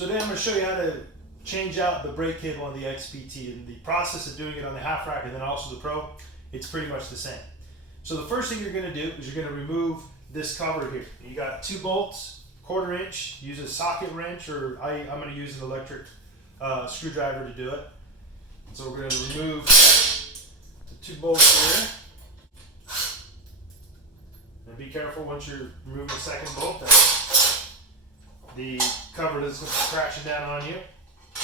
So today I'm going to show you how to change out the brake cable on the XPT, and the process of doing it on the half rack and then also the Pro, it's pretty much the same. So the first thing you're going to do is you're going to remove this cover here. You got 2 bolts, 1/4 inch, use a socket wrench, or I'm going to use an electric screwdriver to do it. So we're going to remove the 2 bolts here. And be careful once you're removing the second bolt that the cover doesn't come crashing down on you.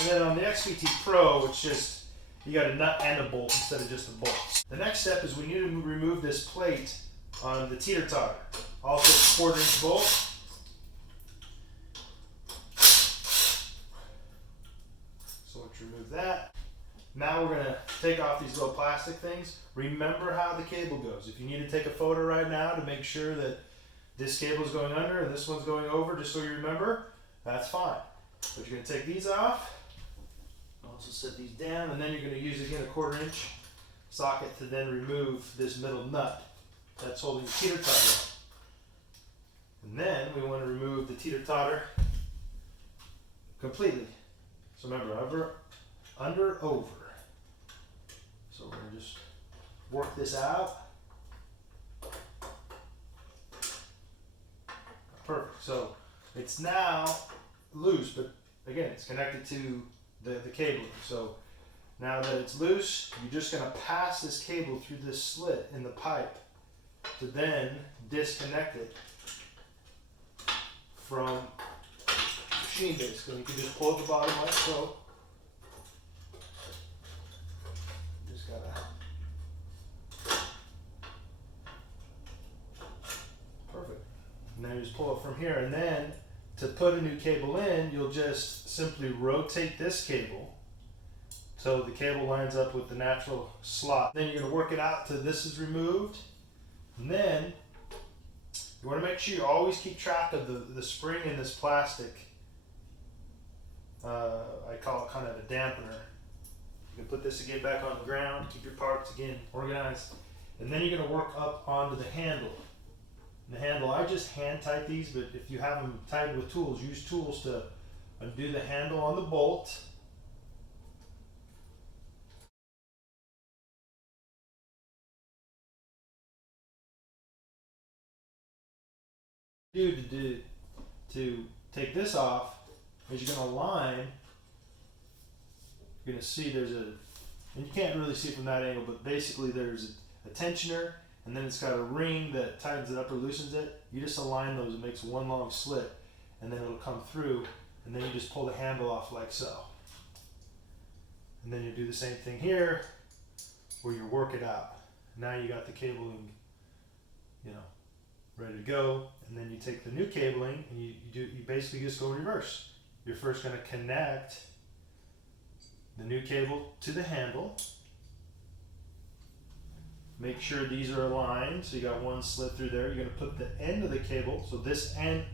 And then on the XPT Pro, it's just, you got a nut and a bolt instead of just a bolt. The next step is we need to remove this plate on the teeter-totter. Also a 1/4 inch bolt. So let's remove that. Now we're going to take off these little plastic things. Remember how the cable goes. If you need to take a photo right now to make sure that this cable is going under and this one's going over, just so you remember, that's fine. But you're going to take these off. Also set these down, and then you're going to use again a 1/4 inch socket to then remove this middle nut that's holding the teeter-totter. And then we want to remove the teeter-totter completely. So remember, under, over. So we're going to just work this out. Perfect. So it's now loose, but again, it's connected to the cabling. So now that it's loose, you're just going to pass this cable through this slit in the pipe to then disconnect it from the machine base. So you can just pull at the bottom like so. Just gotta. Perfect. And then you just pull it from here, and then to put a new cable in, you'll just simply rotate this cable so the cable lines up with the natural slot. Then you're going to work it out till this is removed. And then you want to make sure you always keep track of the spring in this plastic. I call it kind of a dampener. You can put this again back on the ground, keep your parts again organized. And then you're going to work up onto the handle. The handle, I just hand tight these, but if you have them tightened with tools, use tools to undo the handle on the bolt. To take this off is you're going to line. You're going to see there's a, and you can't really see it from that angle, but basically there's a tensioner, and then it's got a ring that tightens it up or loosens it. You just align those, it makes one long slit, and then it'll come through, and then you just pull the handle off like so. And then you do the same thing here, where you work it out. Now you got the cabling, ready to go, and then you take the new cabling and you basically just go reverse. You're first going to connect the new cable to the handle. Make sure these are aligned, so you got one slit through there. You're going to put the end of the cable, so this end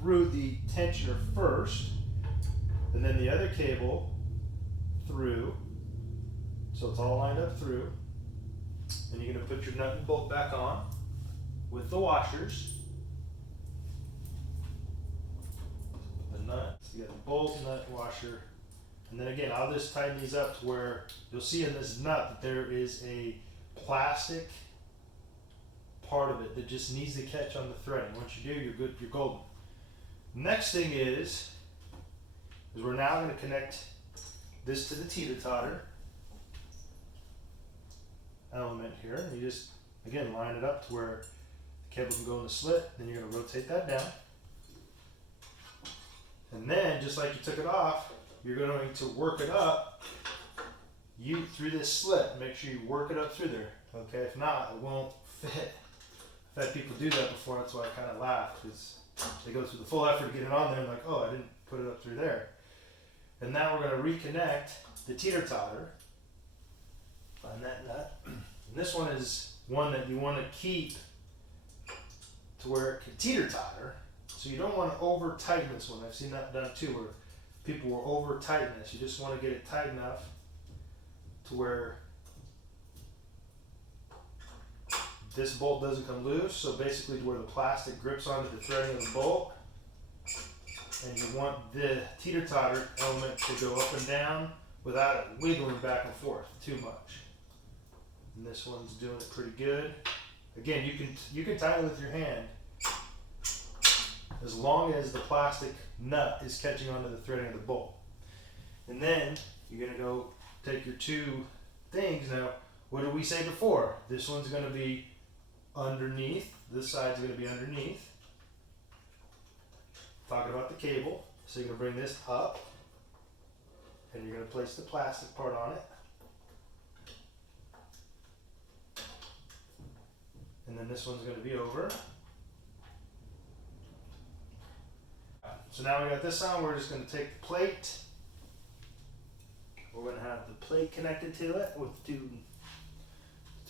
through the tensioner first, and then the other cable through, so it's all lined up through. And you're going to put your nut and bolt back on with the washers. The nut, so you got the bolt, nut, washer. And then again, I'll just tighten these up to where you'll see in this nut that there is a plastic part of it that just needs to catch on the thread. And once you do, you're good, you're golden. Next thing is we're now going to connect this to the teeter-totter element here. And you just, again, line it up to where the cable can go in the slit. Then you're going to rotate that down. And then, just like you took it off, you're going to work it up through this slit. Make sure you work it up through there. Okay, if not, it won't fit. I've had people do that before, that's why I kind of laugh, because they go through the full effort to get it on there and like, oh, I didn't put it up through there. And now we're going to reconnect the teeter-totter. Find that nut. And this one is one that you want to keep to where it can teeter-totter. So you don't want to over tighten this one. I've seen that done too, where people will over tighten this. You just want to get it tight enough to where this bolt doesn't come loose. So basically to where the plastic grips onto the threading of the bolt. and you want the teeter-totter element to go up and down without it wiggling back and forth too much. And this one's doing it pretty good. Again, you can tighten it with your hand as long as the plastic nut is catching onto the threading of the bolt. And then you're gonna go take your two things. Now, what did we say before? This one's gonna be underneath. This side's gonna be underneath. Talking about the cable. So you're gonna bring this up and you're gonna place the plastic part on it. And then this one's gonna be over. So now we got this on, we're just gonna take the plate. We're gonna have the plate connected to it with two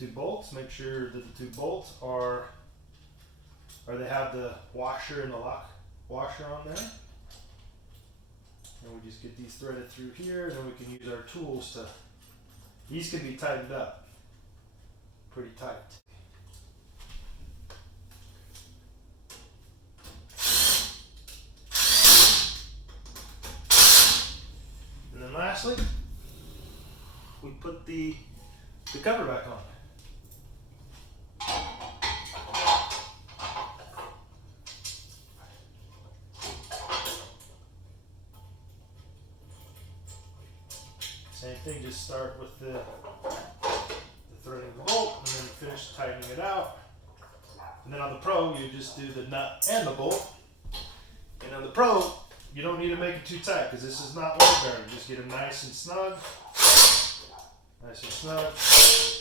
bolts. Make sure that the two bolts are they have the washer and the lock washer on there. And we just get these threaded through here, and then we can use our tools to, these can be tightened up pretty tight. And then lastly, we put the cover back on. Same thing, just start with the threading of the bolt and then finish tightening it out. And then on the Pro, you just do the nut and the bolt. And on the Pro, you don't need to make it too tight because this is not weight bearing. Just get them nice and snug. Nice and snug.